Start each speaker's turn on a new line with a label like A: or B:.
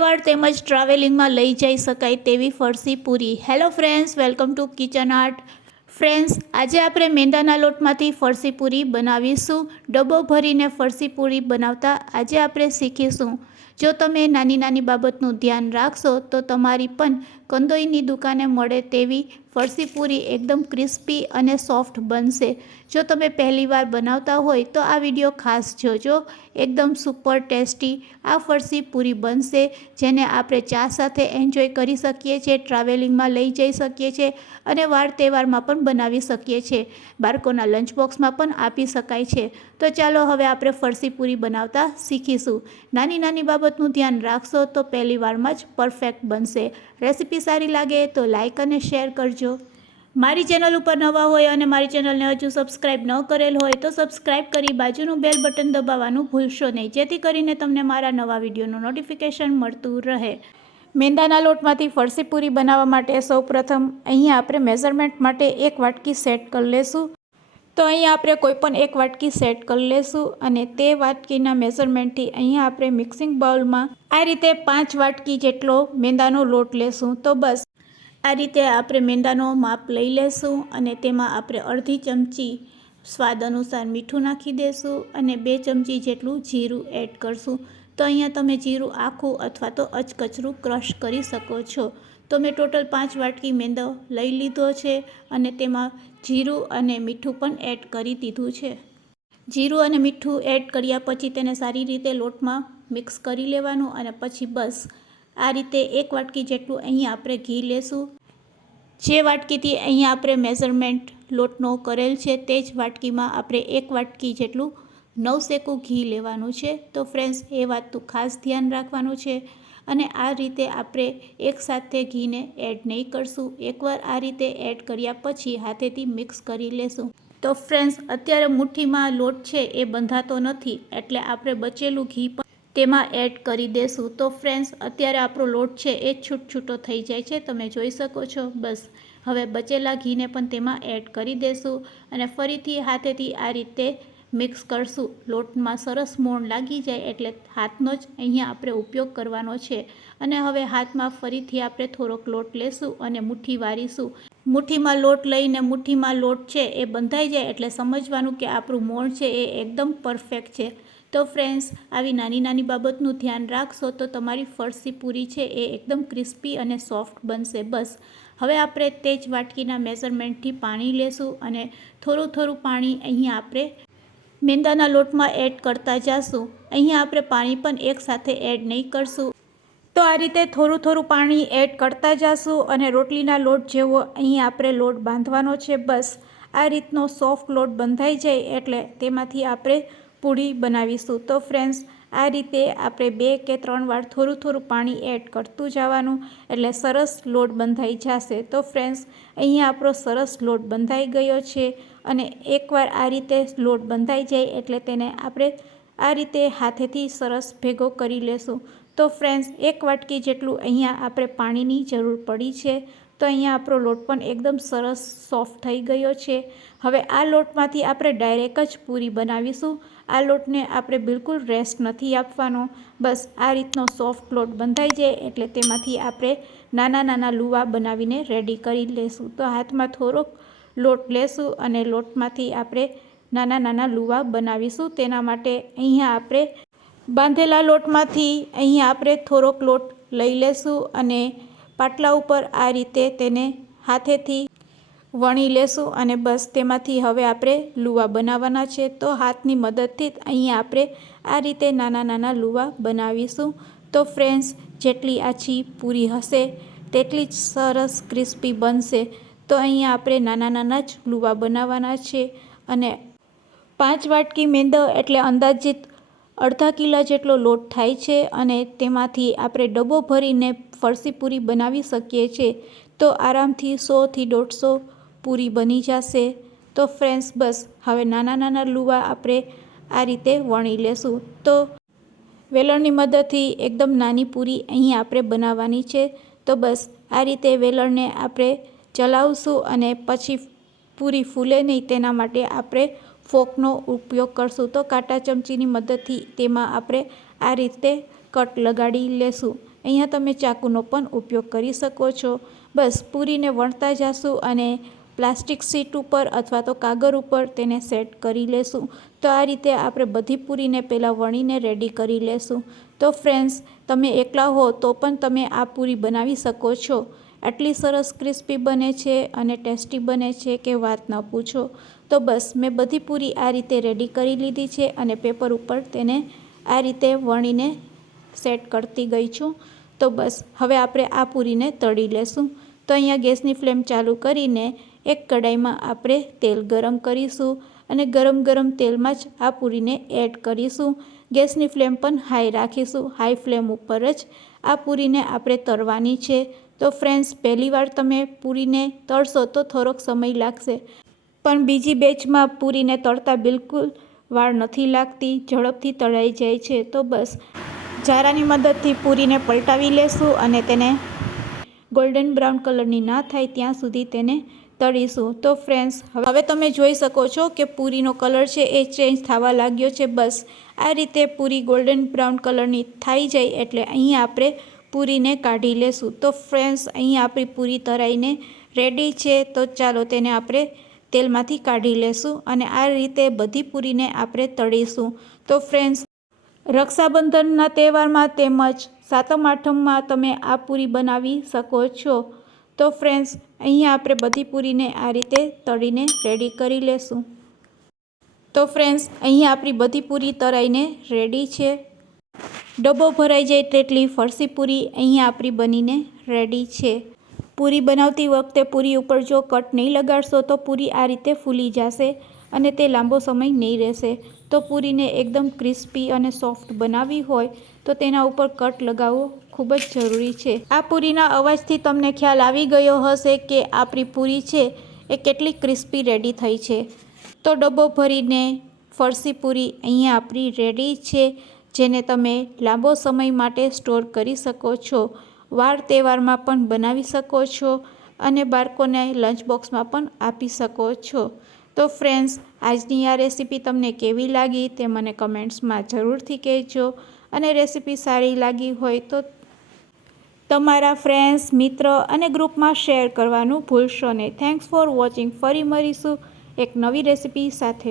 A: ફરવા તેમજ ટ્રાવેલિંગમાં લઈ જઈ શકાય તેવી ફરસી પૂરી. Hello friends welcome to kitchen art friends આજે આપણે મેંદાના લોટમાંથી ફરસી પૂરી બનાવીશું. ડબ્બો ભરીને ફરસી પૂરી બનાવતા આજે આપણે શીખીશું. જો તમે નાની નાની બાબતનું ધ્યાન રાખશો તો તમારી પણ કંદોઈની દુકાને મળે તેવી ફરસી પૂરી એકદમ ક્રિસ્પી અને સોફ્ટ બનશે. જો તમે પહેલીવાર બનાવતા હોય તો આ વીડિયો ખાસ જોજો. એકદમ સુપર ટેસ્ટી આ ફરસી પૂરી બનશે, જેને આપણે ચા સાથે એન્જોય કરી શકીએ છીએ, ટ્રાવેલિંગમાં લઈ જઈ શકીએ છીએ અને વાર તહેવારમાં પણ બનાવી શકીએ છીએ. બાળકોના લંચ બોક્સમાં પણ આપી શકાય છે. તો ચાલો હવે આપણે ફરસી પૂરી બનાવતા શીખીશું. નાની નાની બાબતનું ધ્યાન રાખશો તો પહેલી વારમાં જ પરફેક્ટ બનશે. રેસીપી સારી લાગે તો લાઇક અને શેર કરજો. મારી ચેનલ ઉપર નવા હોય અને મારી ચેનલને હજુ સબસ્ક્રાઇબ ન કરેલ હોય તો સબસ્ક્રાઇબ કરી બાજુનું બેલ બટન દબાવવાનું ભૂલશો નહીં. જેથી કરીને તમને મારા નવા વિડીયોનું નોટિફિકેશન મળતું રહે. મેંદાના લોટમાંથી ફરસી પૂરી બનાવવા માટે સૌપ્રથમ અહીંયા આપણે મેઝરમેન્ટ માટે એક વાટકી સેટ કરી લેશું. તો અહીંયા આપણે કોઈ પણ એક વાટકી સેટ કરી લેશું અને તે વાટકીના મેઝરમેન્ટથી અહીંયા આપણે મિક્સિંગ બાઉલમાં આ રીતે પાંચ વાટકી જેટલો મેંદાનો લોટ લેશું. તો બસ, આ રીતે આપણે મેંદાનો માપ લઈ લેશું અને તેમાં આપણે અડધી ચમચી સ્વાદ અનુસાર મીઠું નાખી દેશું અને બે ચમચી જેટલું જીરું એડ કરશું. તો અહીંયા તમે જીરું આખું અથવા તો અચકચરું ક્રશ કરી શકો છો. તો મેં ટોટલ પાંચ વાટકી મેંદો લઈ લીધો છે અને તેમાં જીરું અને મીઠું પણ એડ કરી દીધું છે. જીરું અને મીઠું એડ કર્યા પછી તેને સારી રીતે લોટમાં મિક્સ કરી લેવાનું અને પછી બસ આ રીતે એક વાટકી જેટલું અહીંયા આપણે ઘી લેશું. જે વાટકીથી અહીંયા આપણે મેઝરમેન્ટ લોટનો કરેલ છે તે જ વાટકીમાં આપણે એક વાટકી જેટલું નવસેકું ઘી લેવાનું છે. તો ફ્રેન્ડ્સ એ વાતનું ખાસ ધ્યાન રાખવાનું છે અને આ રીતે આપણે એકસાથે ઘીને એડ નહીં કરશું. એકવાર આ રીતે એડ કર્યા પછી હાથેથી મિક્સ કરી લેશું. તો ફ્રેન્ડ્સ અત્યારે મુઠ્ઠીમાં લોટ છે, એ બંધાતો નથી, એટલે આપણે બચેલું ઘી પણ તેમાં એડ કરી દેશું. તો ફ્રેન્ડ્સ અત્યારે આપણો લોટ છે, એ છૂટ છૂટો થઈ જાય છે. તમે જોઈ શકો છો. બસ, હવે બચેલા ઘીને પણ તેમાં એડ કરી દેશું અને ફરીથી હાથેથી આ રીતે મિક્સ કરશું. લોટમાં સરસ મોણ લાગી જાય એટલે હાથનો જ અહીંયા આપણે ઉપયોગ કરવાનો છે. અને હવે હાથમાં ફરીથી આપણે થોડોક લોટ લેશું અને મુઠ્ઠી વારીશું. મુઠ્ઠીમાં લોટ લઈને મુઠ્ઠીમાં લોટ છે એ બંધાઈ જાય એટલે સમજવાનું કે આપણું મોણ છે એ એકદમ પરફેક્ટ છે. તો ફ્રેન્ડ્સ, આવી નાની નાની બાબતનું ધ્યાન રાખશો તો તમારી ફરસી પૂરી છે એ એકદમ ક્રિસ્પી અને સોફ્ટ બનશે બસ. હવે આપણે તે જ વાટકીના મેઝરમેન્ટથી પાણી લેશું અને થોડું થોડું પાણી અહીંયા આપણે મેંદાના લોટમાં એડ કરતા જઈશું અહીંયા આપણે પાણી પણ એકસાથે એડ નહીં કરશું. તો આ રીતે થોડું થોડું પાણી એડ કરતા જઈશું અને રોટલીના લોટ જેવો અહીં આપણે લોટ બાંધવાનો છે બસ. આ રીતનો સોફ્ટ લોટ બંધાઈ જાય એટલે તેમાંથી આપણે પૂરી બનાવીશું. તો ફ્રેન્ડ્સ આ રીતે આપણે બે કે ત્રણ વાર થોડું થોડું પાણી એડ કરતું જવાનું, એટલે સરસ લોટ બંધાઈ જશે. તો ફ્રેન્ડ્સ અહીંયા આપણો સરસ લોટ બંધાઈ ગયો છે અને એકવાર આ રીતે લોટ બંધાઈ જાય એટલે તેને આપણે આ રીતે હાથેથી સરસ ભેગો કરી લેશું. તો ફ્રેન્ડ્સ એક વાટકી જેટલું અહીંયા આપણે પાણીની જરૂર પડી છે. તો અહીંયા આપણો લોટ પણ એકદમ સરસ સોફ્ટ થઈ ગયો છે. હવે આ લોટમાંથી આપણે ડાયરેક્ટ જ પૂરી બનાવીશું. આ લોટને આપણે બિલકુલ રેસ્ટ નથી આપવાનો. બસ આ રીતનો સોફ્ટ લોટ બંધાઈ જાય એટલે તેમાંથી આપણે નાના નાના લુવા બનાવીને રેડી કરી લેશું. તો હાથમાં થોડોક લોટ લેશું અને લોટમાંથી આપણે નાના નાના લુવા બનાવીશું. તેના માટે અહીંયા આપણે બાંધેલા લોટમાંથી અહીંયા આપણે થોડોક લોટ લઈ લેશું અને પાટલા ઉપર આ રીતે તેને હાથેથી વણી લેશું અને બસ તેમાંથી હવે આપણે લુવા બનાવવાના છે. તો હાથની મદદથી અહીંયા આપણે આ રીતે નાના નાના લુવા બનાવીશું. તો ફ્રેન્ડ્સ, જેટલી આછી પૂરી હશે, તેટલી જ સરસ ક્રિસ્પી બનશે. તો અહીંયા આપણે નાના નાના જ લુવા બનાવવાના છે અને પાંચ વાટકી મેંદો એટલે અંદાજિત અડધા કિલા જેટલો લોટ થાય છે અને તેમાંથી આપણે ડબ્બો ભરીને ફરસી પૂરી બનાવી શકીએ છીએ તો આરામથી સોથી દોઢસો પૂરી બની જશે. તો ફ્રેન્ડ્સ, બસ, હવે નાના નાના લુવા આપણે આ રીતે વણી લેશું. તો વેલણની મદદથી એકદમ નાની પૂરી અહીં આપણે બનાવવાની છે. તો બસ, આ રીતે વેલણને આપણે ચલાવશું અને પછી પૂરી ફૂલે નહીં તેના માટે આપણે ફોકનો ઉપયોગ કરશું. તો કાંટા ચમચીની મદદથી તેમાં આપણે આ રીતે કટ લગાડી લેશું. અહીંયા તમે ચાકુનો પણ ઉપયોગ કરી શકો છો. બસ પૂરીને વણતા જાશું અને પ્લાસ્ટિક શીટ ઉપર અથવા તો કાગળ ઉપર તેને સેટ કરી લેશું. તો આ રીતે આપણે બધી પૂરીને પહેલાં વણીને રેડી કરી લેશું. તો ફ્રેન્ડ્સ, તમે એકલા હો તો પણ તમે આ પૂરી બનાવી શકો છો. આટલી સરસ ક્રિસ્પી બને છે અને ટેસ્ટી બને છે કે વાત ન પૂછો. તો બસ મેં બધી પૂરી આ રીતે રેડી કરી લીધી છે અને પેપર ઉપર તેને આ રીતે વણીને સેટ કરતી ગઈ છું. તો બસ, હવે આપણે આ પૂરીને તળી લેશું. તો અહીંયા ગેસની ફ્લેમ ચાલુ કરીને એક કડાઈમાં આપણે તેલ ગરમ કરીશું અને ગરમ ગરમ તેલમાં જ આ પૂરીને એડ કરીશું. ગેસની ફ્લેમ પણ હાઈ રાખીશું. હાઈ ફ્લેમ ઉપર જ આ પૂરીને આપણે તળવાની છે. તો ફ્રેન્ડ્સ, પહેલીવાર તમે પૂરીને તળશો તો થોડોક સમય લાગશે. પણ બીજી બેચમાં પૂરીને તળતા બિલકુલ વાર નથી લાગતી. ઝડપથી તળાઈ જાય છે. તો બસ જારાની મદદથી પૂરીને પલટાવી લેશું અને તેને ગોલ્ડન બ્રાઉન કલરની ના થાય ત્યાં સુધી તેને તળીશું. તો ફ્રેન્ડ્સ હવે તમે જોઈ શકો છો કે પૂરીનો કલર છે એ ચેન્જ થવા લાગ્યો છે. બસ, આ રીતે પૂરી ગોલ્ડન બ્રાઉન કલરની થઈ જાય એટલે અહીં આપણે પૂરીને કાઢી લેશું. તો ફ્રેન્ડ્સ અહીં આપણી પૂરી તરાઈને રેડી છે. તો ચાલો તેને આપણે તેલમાંથી કાઢી લેશું અને આ રીતે બધી પૂરીને આપણે તળીશું. તો ફ્રેન્ડ્સ રક્ષાબંધનના તહેવારમાં તેમજ સાતમ આઠમમાં તમે આ પૂરી બનાવી શકો છો. તો ફ્રેન્ડ્સ, અહીંયા આપણે બધી પૂરીને આ રીતે તળીને રેડી કરી લેશું. તો ફ્રેન્ડ્સ, અહીંયા આપણી બધી પૂરી તળાઈને રેડી છે. ડબ્બો ભરાઈ જાય તેટલી ફરસી પૂરી અહીંયા આપણી બનીને રેડી છે. પૂરી બનાવતી વખતે પૂરી ઉપર જો કટ નહીં લગાડશો તો પૂરી આ રીતે ફૂલી જશે. અને તે લાંબો સમય નહીં રહેશે. તો પૂરીને એકદમ ક્રિસ્પી અને સોફ્ટ બનાવવી હોય તો તેના ઉપર કટ લગાવવો ખૂબ જ જરૂરી છે. આ પૂરીના અવાજથી તમને ખ્યાલ આવી ગયો હશે કે આપણી પૂરી છે એ કેટલી ક્રિસ્પી રેડી થઈ છે. તો ડબ્બો ભરીને ફરસી પૂરી અહીંયા આપણી રેડી છે, જેને તમે લાંબો સમય માટે સ્ટોર કરી શકો છો. વાર તહેવારમાં પણ બનાવી શકો છો અને બાળકોને લંચ બોક્સમાં પણ આપી શકો છો. તો ફ્રેન્ડ્સ, આજની આ રેસીપી તમને કેવી લાગી તે મને કમેન્ટ્સમાં જરૂરથી કહેજો. અને રેસીપી સારી લાગી હોય તો તમારા ફ્રેન્ડ્સ, મિત્ર અને ગ્રુપમાં શેર કરવાનું ભૂલશો નહીં. Thanks for watching. ફરી મળીશું એક નવી રેસીપી સાથે.